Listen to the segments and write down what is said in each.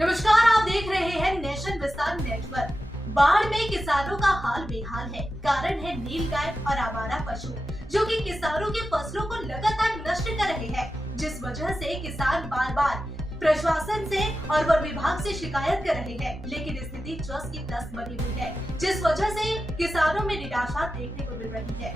नमस्कार, आप देख रहे हैं नेशन विस्तार नेटवर्क। बाढ़ में किसानों का हाल बेहाल है। कारण है नीलगाय और आवारा पशु, जो कि किसानों की फसलों को लगातार नष्ट कर रहे हैं, जिस वजह से किसान बार बार प्रशासन से और वन विभाग से शिकायत कर रहे हैं। लेकिन स्थिति जस की तस बनी हुई है, जिस वजह से किसानों में निराशा देखने को मिल रही है।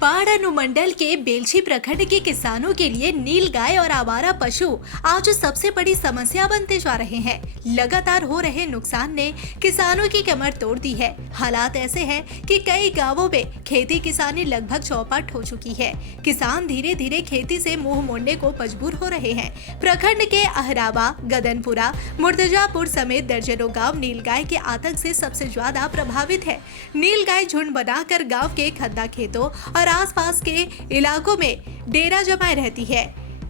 बाढ़ अनुमंडल के बेलछी प्रखंड के किसानों के लिए नीलगाय और आवारा पशु आज सबसे बड़ी समस्या बनते जा रहे हैं। लगातार हो रहे नुकसान ने किसानों की कमर तोड़ दी है। हालात ऐसे हैं कि कई गांवों में खेती किसानी लगभग चौपट हो चुकी है। किसान धीरे धीरे खेती से मुंह मोड़ने को मजबूर हो रहे हैं। प्रखंड के अहरावा, गदनपुरा, मुर्तजापुर समेत दर्जनों गाँव नीलगाय के आतंक से सबसे ज्यादा प्रभावित है। नीलगाय झुंड बनाकर गाँव के खद्दा खेतों और आसपास के इलाकों में डेरा जमाए रहती है।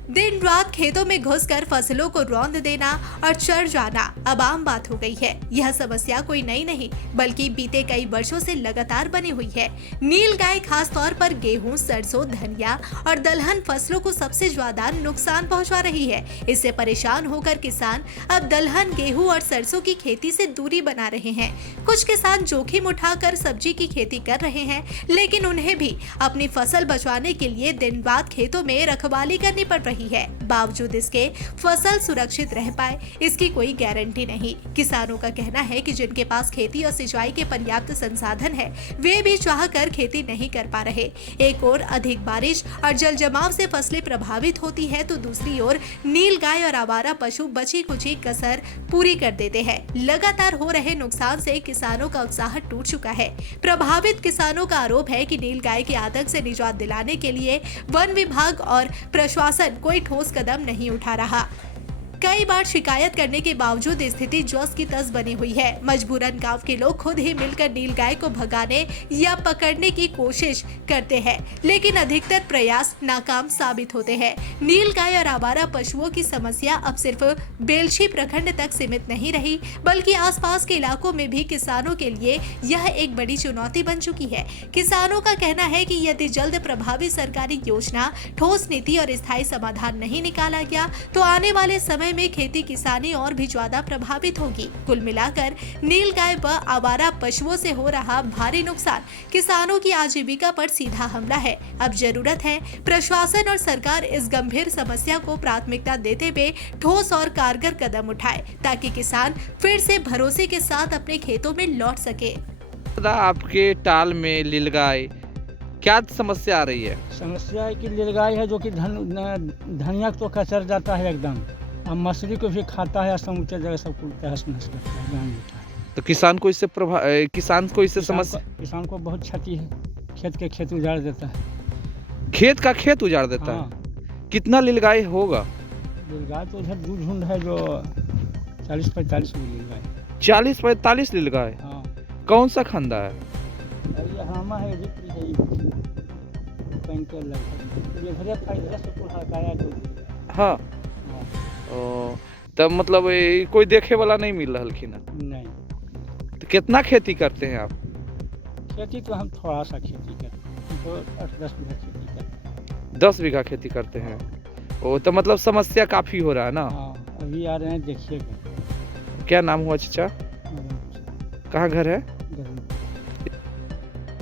दिन रात खेतों में घुसकर फसलों को रौंद देना और चढ़ जाना अब आम बात हो गई है। यह समस्या कोई नई नहीं, बल्कि बीते कई वर्षों से लगातार बनी हुई है। नीलगाय खास तौर पर गेहूं, सरसों, धनिया और दलहन फसलों को सबसे ज्यादा नुकसान पहुंचा रही है। इससे परेशान होकर किसान अब दलहन, गेहूं और सरसों की खेती से दूरी बना रहे हैं। कुछ किसान जोखिम उठाकर सब्जी की खेती कर रहे हैं, लेकिन उन्हें भी अपनी फसल बचाने के लिए दिन रात खेतों में रखवाली करनी पड़ रही है। बावजूद इसके फसल सुरक्षित रह पाए, इसकी कोई गारंटी नहीं। किसानों का कहना है कि जिनके पास खेती और सिंचाई के पर्याप्त संसाधन है, वे भी चाहकर खेती नहीं कर पा रहे। एक ओर अधिक बारिश और जल जमाव से फसलें प्रभावित होती है, तो दूसरी ओर नीलगाय और आवारा पशु बची कुची कसर पूरी कर देते हैं। लगातार हो रहे नुकसान से किसानों का उत्साह टूट चुका है। प्रभावित किसानों का आरोप है कि नीलगाय के आतंक से निजात दिलाने के लिए वन विभाग और प्रशासन कोई ठोस कदम नहीं उठा रहा। कई बार शिकायत करने के बावजूद स्थिति जस की तस बनी हुई है। मजबूरन गांव के लोग खुद ही मिलकर नीलगाय को भगाने या पकड़ने की कोशिश करते हैं, लेकिन अधिकतर प्रयास नाकाम साबित होते हैं। नीलगाय और आवारा पशुओं की समस्या अब सिर्फ बेलछी प्रखंड तक सीमित नहीं रही, बल्कि आसपास के इलाकों में भी किसानों के लिए यह एक बड़ी चुनौती बन चुकी है। किसानों का कहना है कि यदि जल्द प्रभावी सरकारी योजना, ठोस नीति और स्थायी समाधान नहीं निकाला गया, तो आने वाले समय में खेती किसानी और भी ज्यादा प्रभावित होगी। कुल मिलाकर नीलगाय व आवारा पशुओं से हो रहा भारी नुकसान किसानों की आजीविका पर सीधा हमला है। अब जरूरत है प्रशासन और सरकार इस गंभीर समस्या को प्राथमिकता देते हुए ठोस और कारगर कदम उठाए, ताकि किसान फिर से भरोसे के साथ अपने खेतों में लौट सके। आपके टाल में नीलगाय क्या समस्या आ रही है? समस्या है कि नीलगाय है जो कि धनिया तो कचर जाता है एकदम, अब मछली को भी खाता है, समूचे जगह सबको तहस नहस करता है, जान लेता है। तो किसान को इससे समस्या, किसान को बहुत क्षति है। खेत उजाड़ देता है। खेत का खेत उजाड़ देता हाँ। है। कितना नीलगाय होगा? नीलगाय तो इधर दो झुंड है जो 40-45 नीलगाय। 40-45 नीलगाय? हाँ। कौन सा खंदा है? ये हामा है, रिपरी है, ये भरे फायदा से पूरा काया जो। हाँ। तब मतलब कोई देखे वाला नहीं मिल रहा खिन? नहीं। तो कितना खेती करते हैं आप? खेती तो हम थोड़ा सा खेती करते हैं, तो 8-10 बीघा खेती करते हैं। 10 बीघा खेती करते हैं। ओ, तो मतलब समस्या काफी हो रहा है ना? हाँ, अभी आ रहे हैं, देखिएगा। क्या नाम हुआ चाचा? कहाँ घर है?